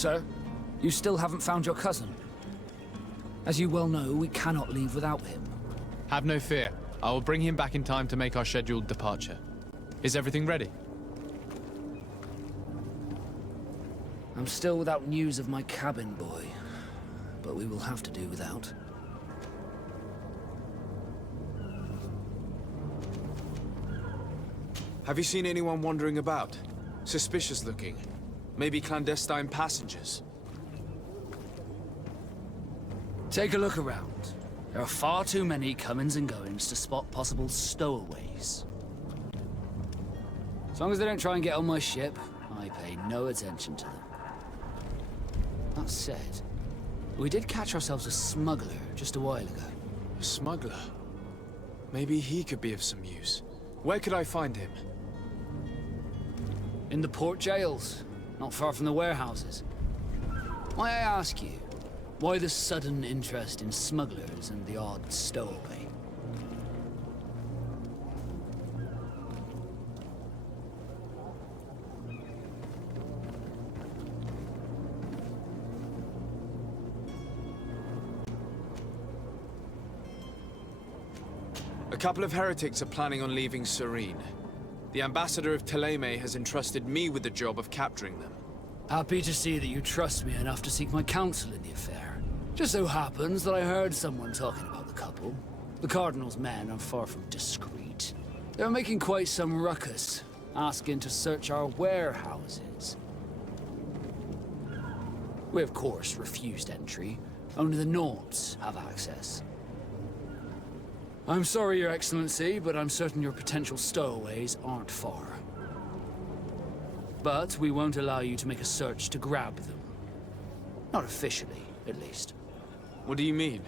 Sir, you still haven't found your cousin. As you well know, we cannot leave without him. Have no fear. I will bring him back in time to make our scheduled departure. Is everything ready? I'm still without news of my cabin boy, but we will have to do without. Have you seen anyone wandering about? Suspicious looking. Maybe clandestine passengers. Take a look around. There are far too many comings and goings to spot possible stowaways. As long as they don't try and get on my ship, I pay no attention to them. That said, we did catch ourselves a smuggler just a while ago. A smuggler? Maybe he could be of some use. Where could I find him? In the port jails, not far from the warehouses. May I ask you, why the sudden interest in smugglers and the odd stowaway? A couple of heretics are planning on leaving Serene. The ambassador of Teleme has entrusted me with the job of capturing them. Happy to see that you trust me enough to seek my counsel in the affair. Just so happens that I heard someone talking about the couple. The Cardinal's men are far from discreet. They're making quite some ruckus, asking to search our warehouses. We of course refused entry. Only the Nords have access. I'm sorry, Your Excellency, but I'm certain your potential stowaways aren't far. But we won't allow you to make a search to grab them. Not officially, at least. What do you mean?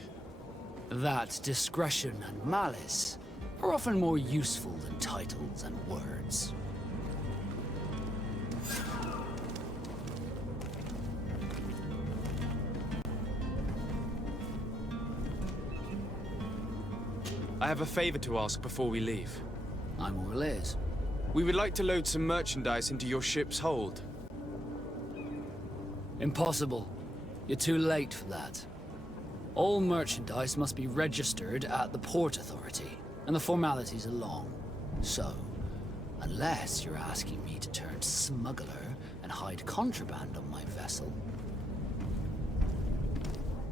That discretion and malice are often more useful than titles and words. I have a favor to ask before we leave. I'm all ears. We would like to load some merchandise into your ship's hold. Impossible. You're too late for that. All merchandise must be registered at the Port Authority, and the formalities are long. So, unless you're asking me to turn smuggler and hide contraband on my vessel...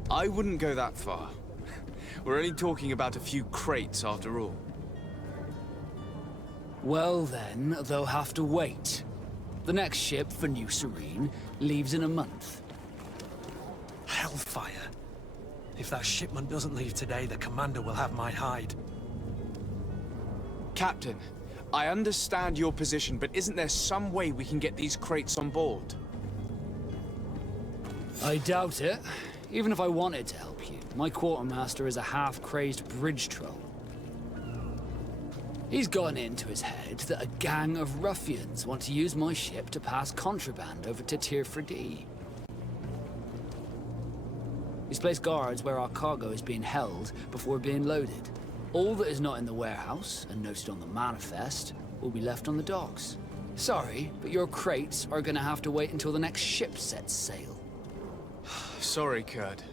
I wouldn't go that far. We're only talking about a few crates after all. Well then, they'll have to wait. The next ship for New Serene leaves in a month. Hellfire. If that shipment doesn't leave today, the commander will have my hide. Captain, I understand your position, but isn't there some way we can get these crates on board? I doubt it. Even if I wanted to help you, my quartermaster is a half-crazed bridge troll. He's gotten into his head that a gang of ruffians want to use my ship to pass contraband over to Tier 4D. He's placed guards where our cargo is being held before being loaded. All that is not in the warehouse, and noted on the manifest, will be left on the docks. Sorry, but your crates are gonna have to wait until the next ship sets sail. Sorry, Kurt.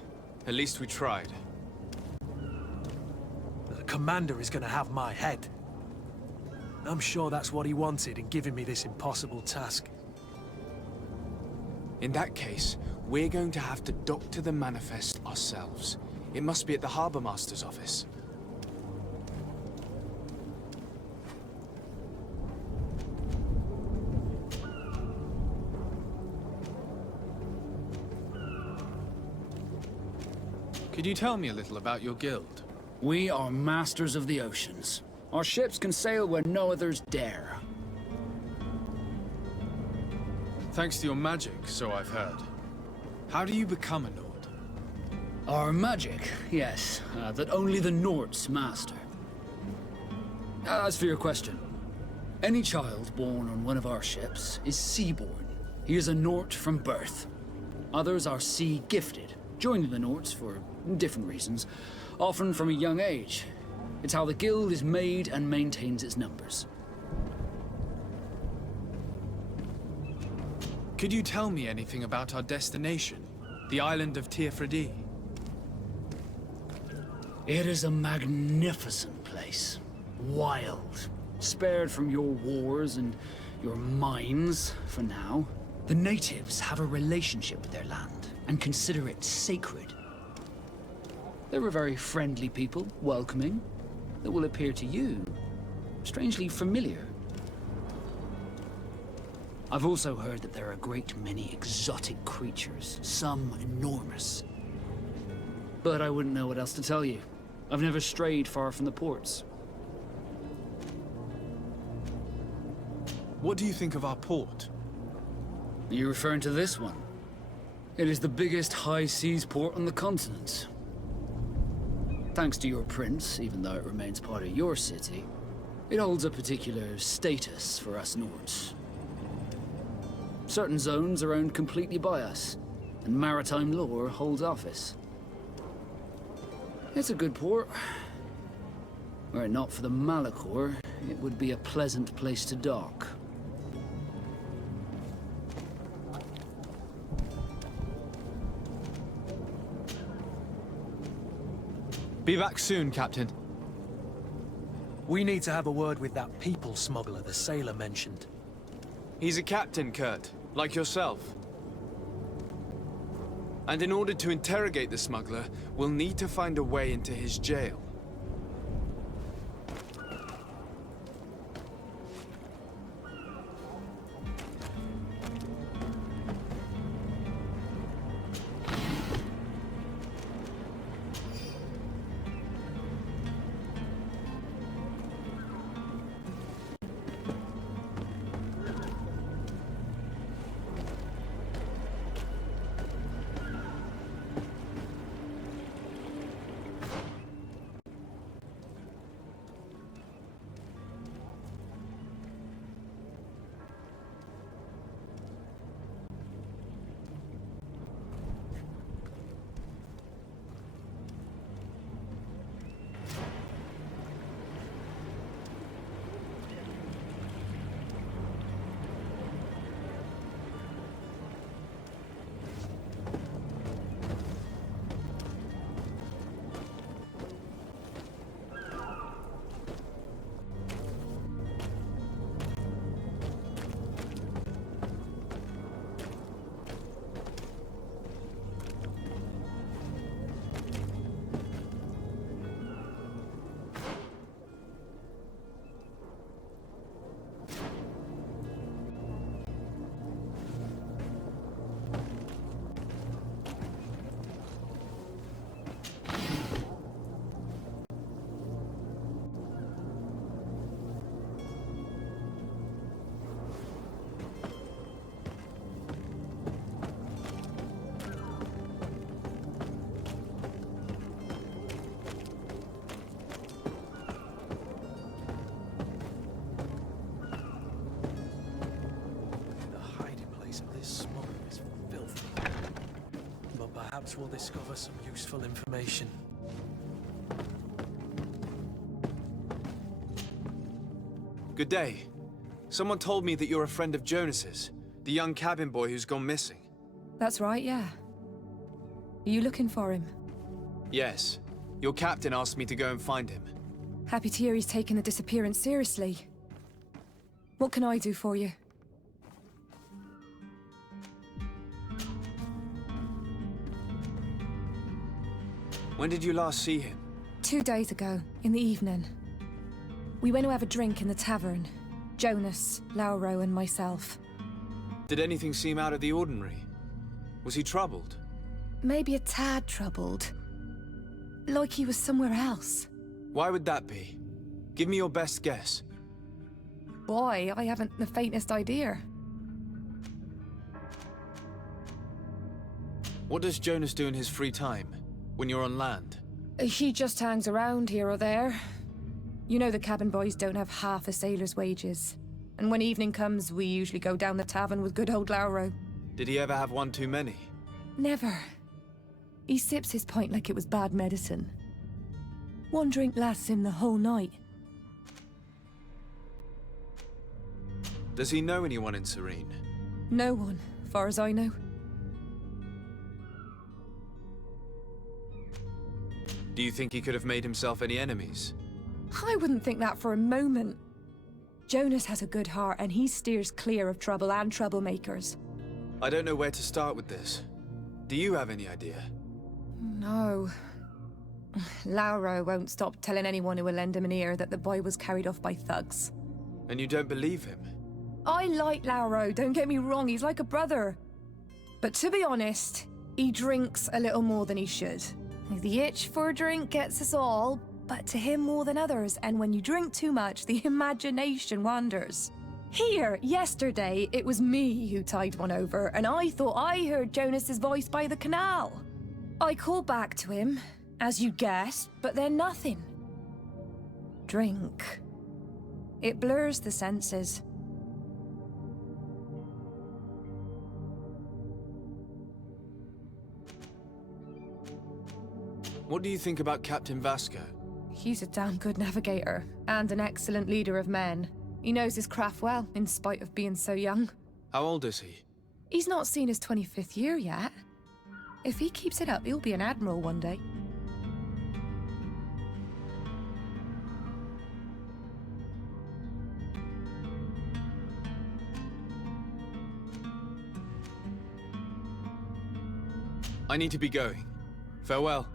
At least we tried. The commander is gonna have my head. I'm sure that's what he wanted in giving me this impossible task. In that case, we're going to have to doctor the manifest ourselves. It must be at the Harbour Master's office. Could you tell me a little about your guild? We are masters of the oceans. Our ships can sail where no others dare. Thanks to your magic, so I've heard. How do you become a Nord? Our magic, yes, that only the Nords master. As for your question, any child born on one of our ships is sea-born. He is a Nord from birth. Others are sea-gifted, joining the Nords for different reasons, often from a young age. It's how the guild is made and maintains its numbers. Could you tell me anything about our destination? The island of Tiefredi? It is a magnificent place. Wild. Spared from your wars and your mines, for now. The natives have a relationship with their land, and consider it sacred. They're a very friendly people, welcoming, that will appear to you strangely familiar. I've also heard that there are a great many exotic creatures, some enormous. But I wouldn't know what else to tell you. I've never strayed far from the ports. What do you think of our port? Are you referring to this one? It is the biggest high seas port on the continent. Thanks to your prince, even though it remains part of your city, it holds a particular status for us Nords. Certain zones are owned completely by us, and maritime law holds office. It's a good port. Were it not for the Malachor, it would be a pleasant place to dock. Be back soon, Captain. We need to have a word with that people smuggler the sailor mentioned. He's a captain, Kurt, like yourself. And in order to interrogate the smuggler, we'll need to find a way into his jail. Perhaps we'll discover some useful information. Good day. Someone told me that you're a friend of Jonas's, the young cabin boy who's gone missing. That's right, yeah. Are you looking for him? Yes. Your captain asked me to go and find him. Happy to hear he's taken the disappearance seriously. What can I do for you? When did you last see him? 2 days ago, in the evening. We went to have a drink in the tavern. Jonas, Lauro, and myself. Did anything seem out of the ordinary? Was he troubled? Maybe a tad troubled. Like he was somewhere else. Why would that be? Give me your best guess. Boy, I haven't the faintest idea. What does Jonas do in his free time, when you're on land? He just hangs around here or there. You know the cabin boys don't have half a sailor's wages. And when evening comes, we usually go down the tavern with good old Lauro. Did he ever have one too many? Never. He sips his pint like it was bad medicine. One drink lasts him the whole night. Does he know anyone in Serene? No one, far as I know. Do you think he could have made himself any enemies? I wouldn't think that for a moment. Jonas has a good heart and he steers clear of trouble and troublemakers. I don't know where to start with this. Do you have any idea? No. Lauro won't stop telling anyone who will lend him an ear that the boy was carried off by thugs. And you don't believe him? I like Lauro, don't get me wrong, he's like a brother. But to be honest, he drinks a little more than he should. The itch for a drink gets us all, but to him more than others, and when you drink too much, the imagination wanders. Here, yesterday, it was me who tied one over, and I thought I heard Jonas's voice by the canal. I called back to him, as you guessed, but then nothing. Drink. It blurs the senses. What do you think about Captain Vasco? He's a damn good navigator, and an excellent leader of men. He knows his craft well, in spite of being so young. How old is he? He's not seen his 25th year yet. If he keeps it up, he'll be an admiral one day. I need to be going. Farewell.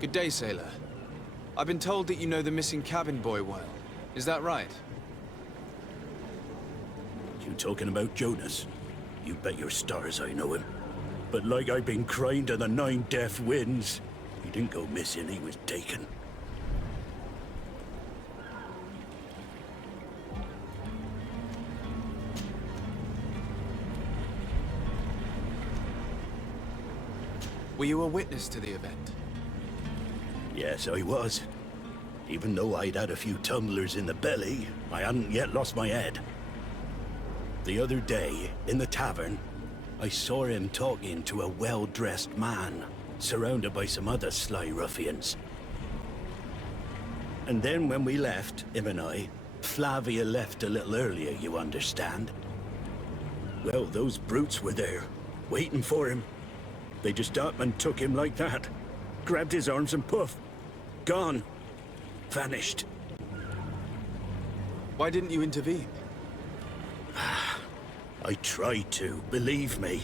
Good day, sailor. I've been told that you know the missing cabin boy well. Is that right? You talking about Jonas? You bet your stars I know him. But like I've been crying to the 9 deaf winds, he didn't go missing, he was taken. Were you a witness to the event? Yes, I was. Even though I'd had a few tumblers in the belly, I hadn't yet lost my head. The other day, in the tavern, I saw him talking to a well-dressed man, surrounded by some other sly ruffians. And then when we left, him and I, Flavia left a little earlier, you understand. Well, those brutes were there, waiting for him. They just up and took him like that. Grabbed his arms and poof. Gone. Vanished. Why didn't you intervene? I tried to, believe me.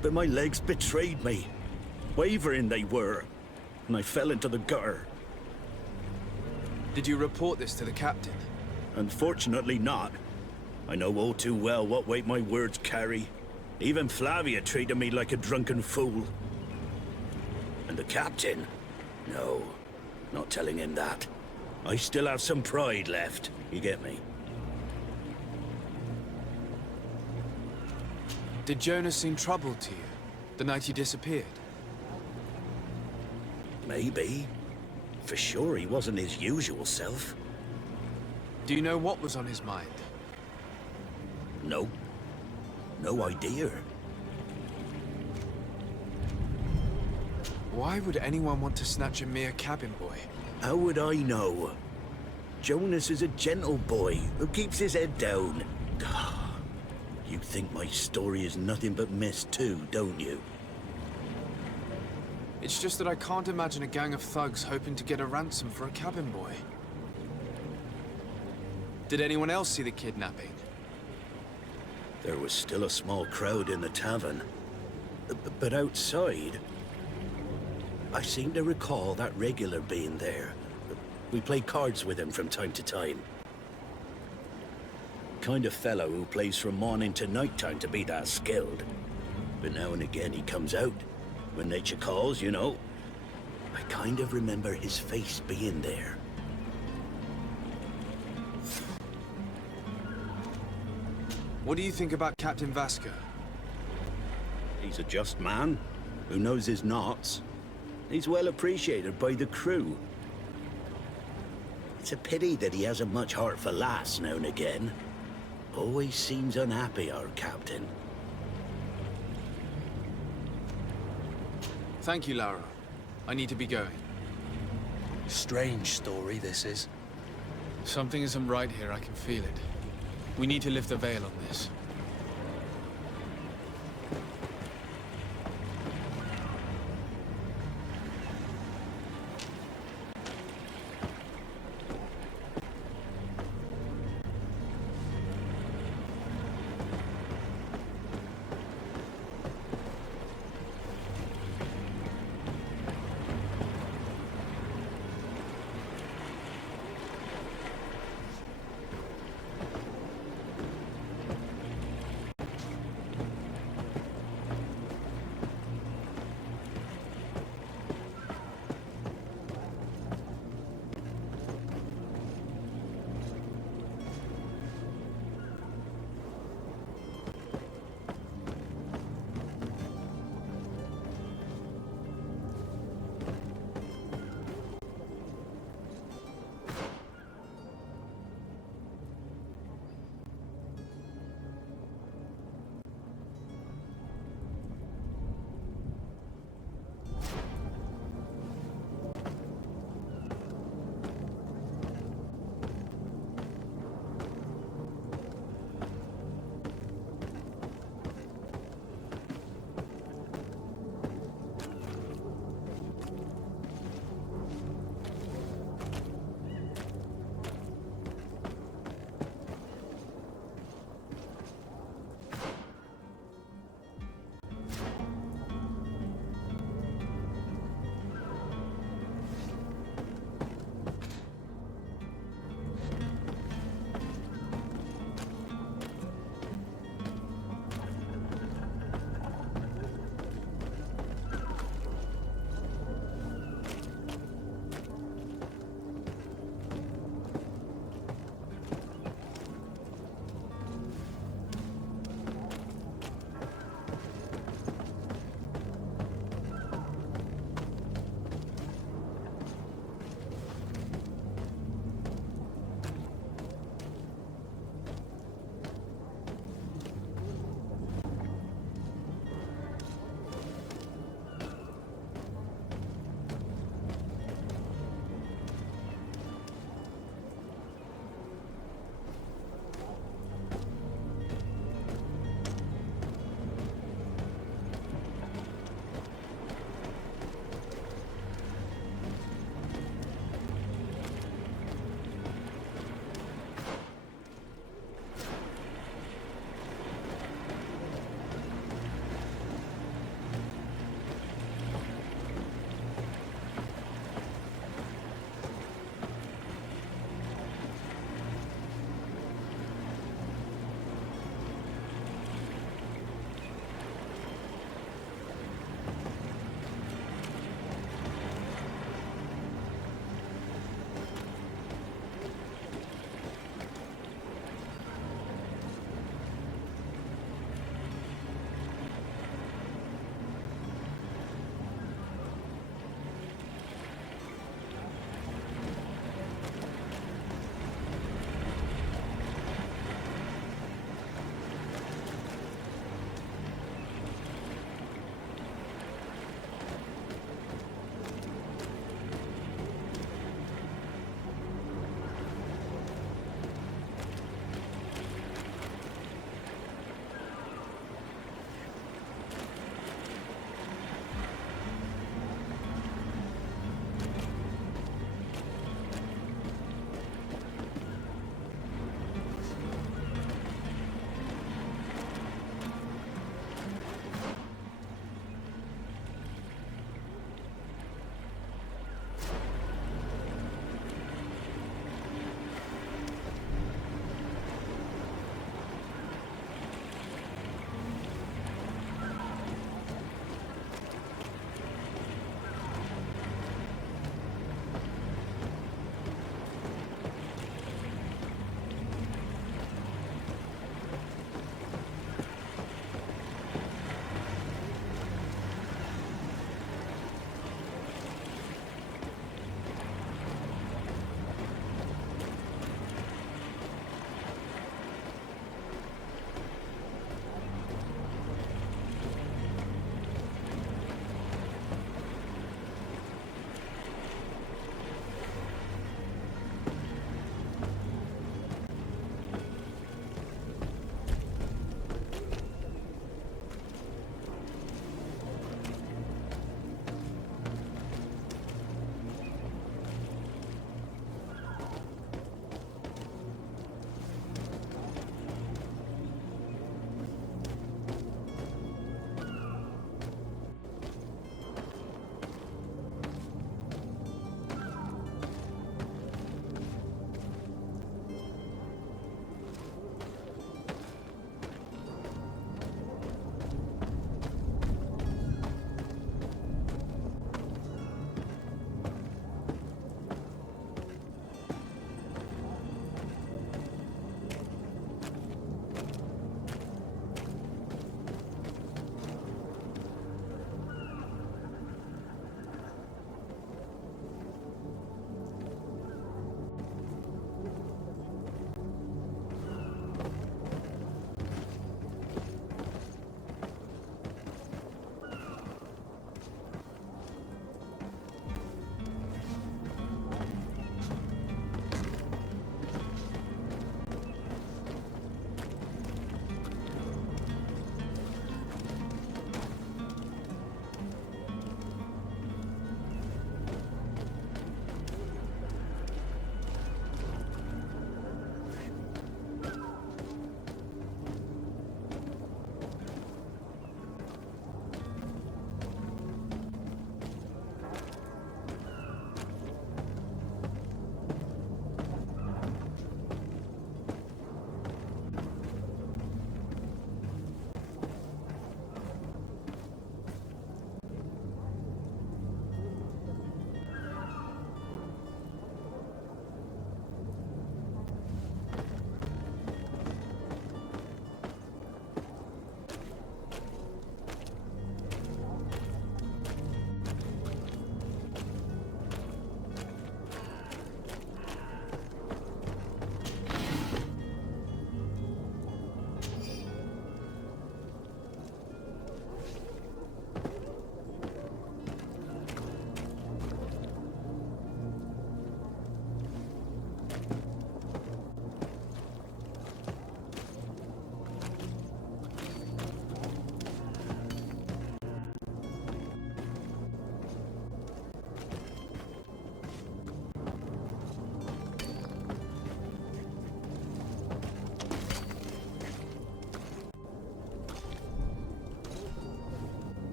But my legs betrayed me. Wavering they were. And I fell into the gutter. Did you report this to the captain? Unfortunately not. I know all too well what weight my words carry. Even Flavia treated me like a drunken fool. And the captain? No, not telling him that. I still have some pride left, you get me? Did Jonas seem troubled to you, the night he disappeared? Maybe. For sure he wasn't his usual self. Do you know what was on his mind? No. No idea. Why would anyone want to snatch a mere cabin boy? How would I know? Jonas is a gentle boy who keeps his head down. You think my story is nothing but mist too, don't you? It's just that I can't imagine a gang of thugs hoping to get a ransom for a cabin boy. Did anyone else see the kidnapping? There was still a small crowd in the tavern. But outside, I seem to recall that regular being there. We play cards with him from time to time. Kind of fellow who plays from morning to night time to be that skilled. But now and again he comes out. When nature calls, you know. I kind of remember his face being there. What do you think about Captain Vasco? He's a just man who knows his knots. He's well appreciated by the crew. It's a pity that he hasn't much heart for lass now and again. Always seems unhappy, our captain. Thank you, Lara. I need to be going. Strange story, this is. Something isn't right here, I can feel it. We need to lift the veil on this.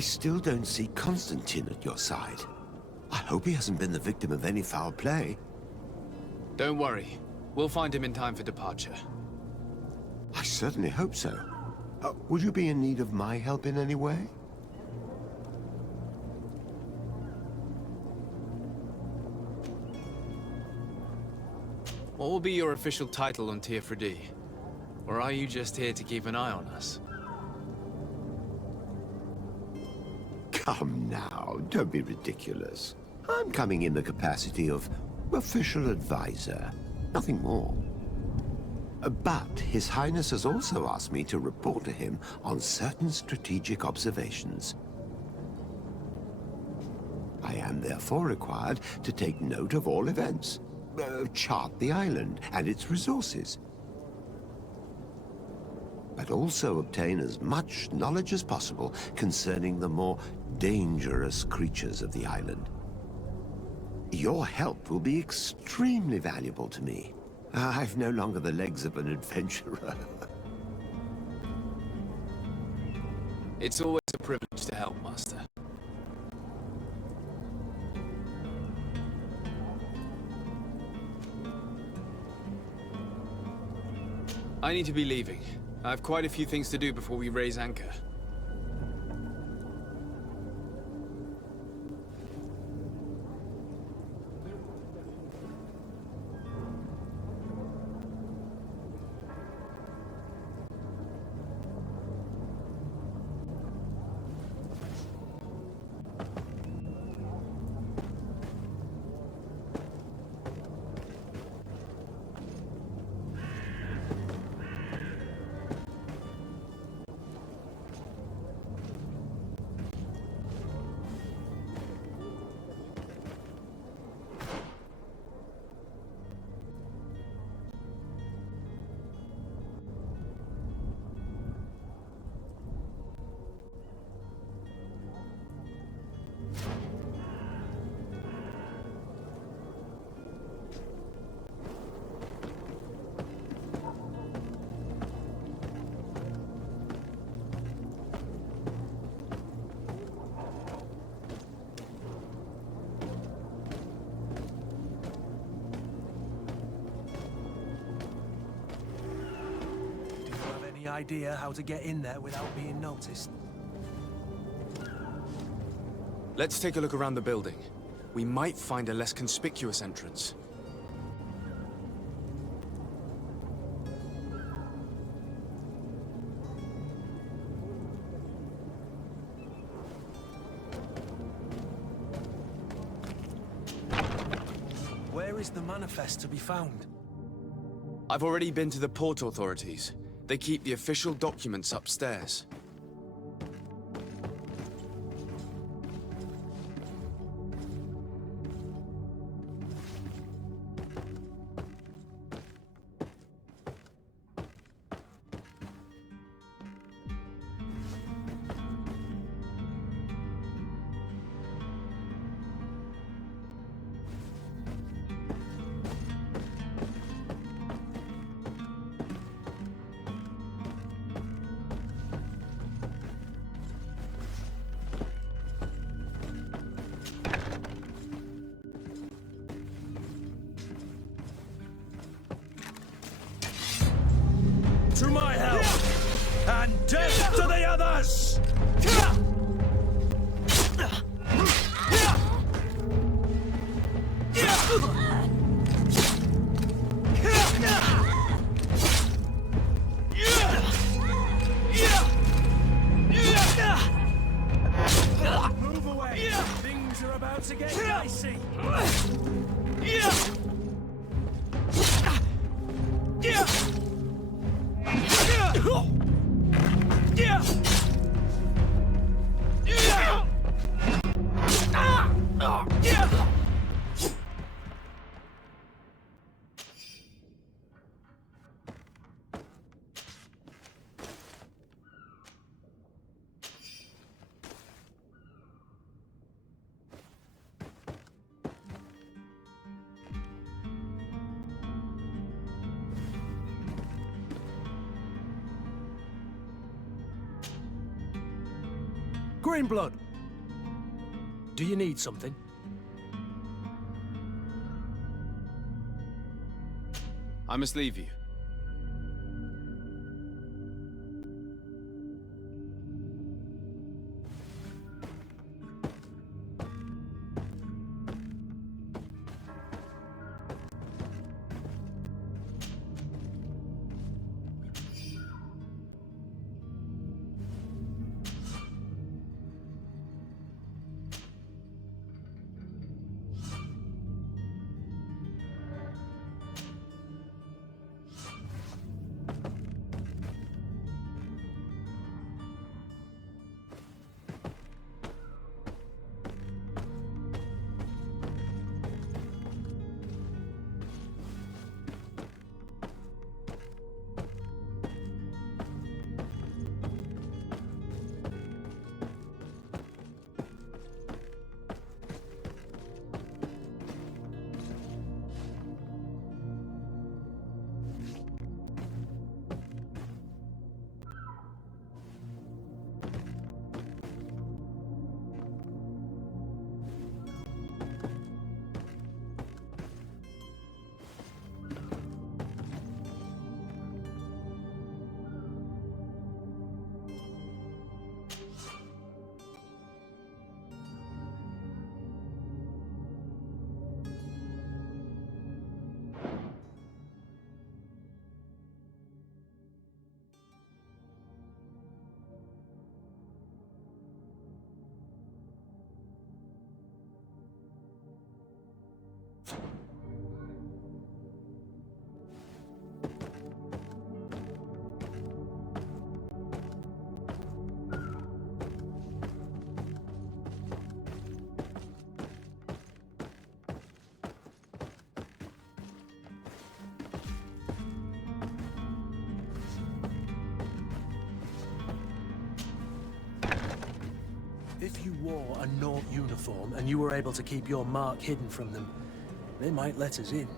I still don't see Constantine at your side. I hope he hasn't been the victim of any foul play. Don't worry. We'll find him in time for departure. I certainly hope so. Would you be in need of my help in any way? What will be your official title on Tier 4D? Or are you just here to keep an eye on us? Come now, don't be ridiculous. I'm coming in the capacity of official advisor, nothing more. But His Highness has also asked me to report to him on certain strategic observations. I am therefore required to take note of all events, chart the island and its resources, but also obtain as much knowledge as possible concerning the more dangerous creatures of the island. Your help will be extremely valuable to me. I've no longer the legs of an adventurer. It's always a privilege to help, Master. I need to be leaving. I have quite a few things to do before we raise anchor. Any idea how to get in there without being noticed? Let's take a look around the building. We might find a less conspicuous entrance. Where is the manifest to be found? I've already been to the port authorities. They keep the official documents upstairs. To my help! And death to the others! Move away! Things are about to get dicey! Greenblood! Do you need something? I must leave you. If you wore a Naught uniform and you were able to keep your mark hidden from them, they might let us in.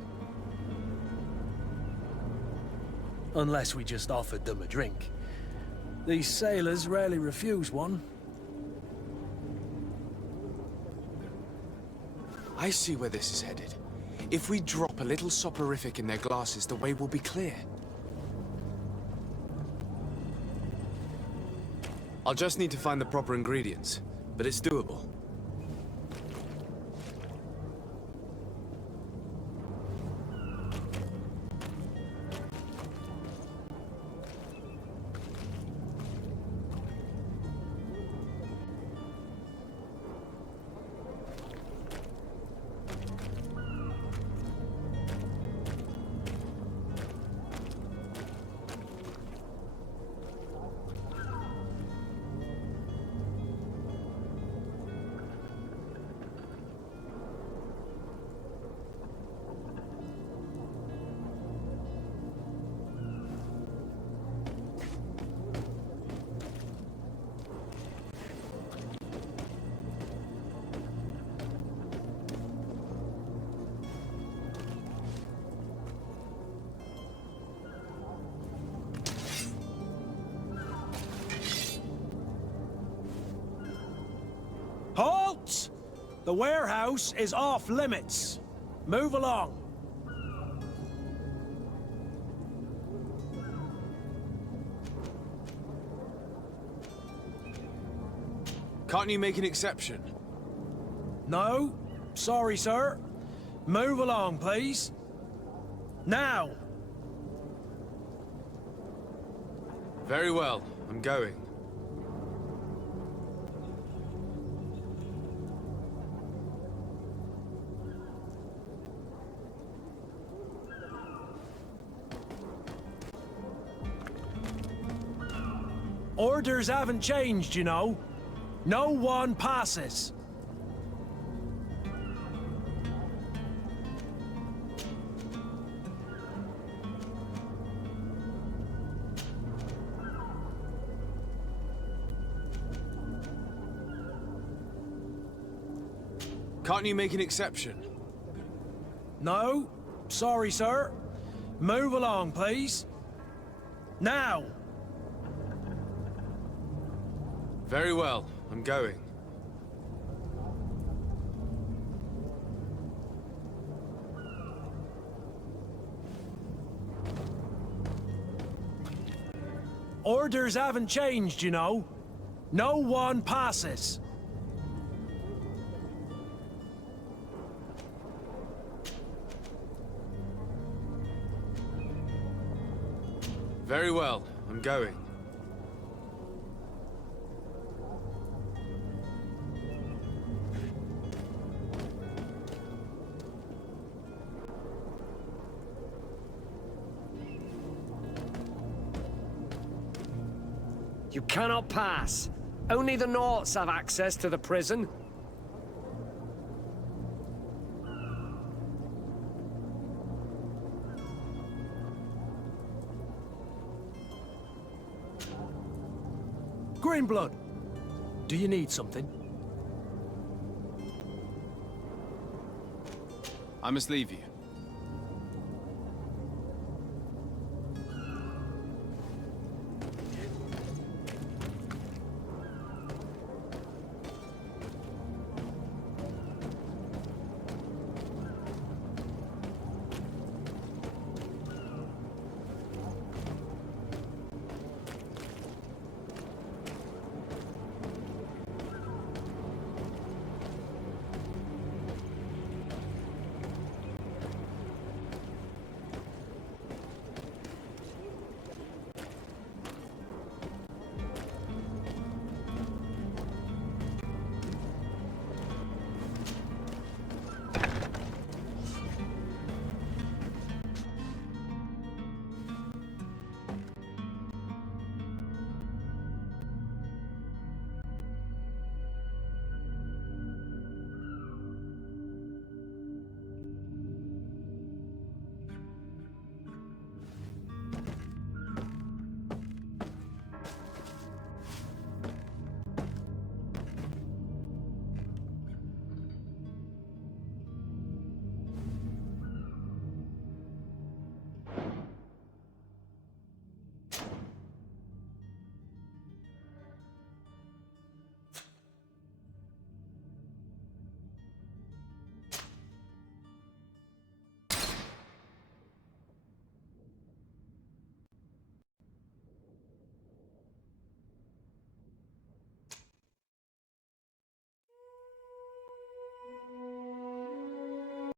Unless we just offered them a drink. These sailors rarely refuse one. I see where this is headed. If we drop a little soporific in their glasses, the way will be clear. I'll just need to find the proper ingredients, but it's doable. Halt! The warehouse is off limits. Move along. Can't you make an exception? No, sorry, sir. Move along, please. Now! Very well, I'm going. Orders haven't changed, you know. No one passes. Can't you make an exception? No, sorry, sir. Move along, please. Now! Very well, I'm going. Orders haven't changed, you know. No one passes. Very well, I'm going. You cannot pass. Only the Norts have access to the prison. Greenblood, do you need something? I must leave you.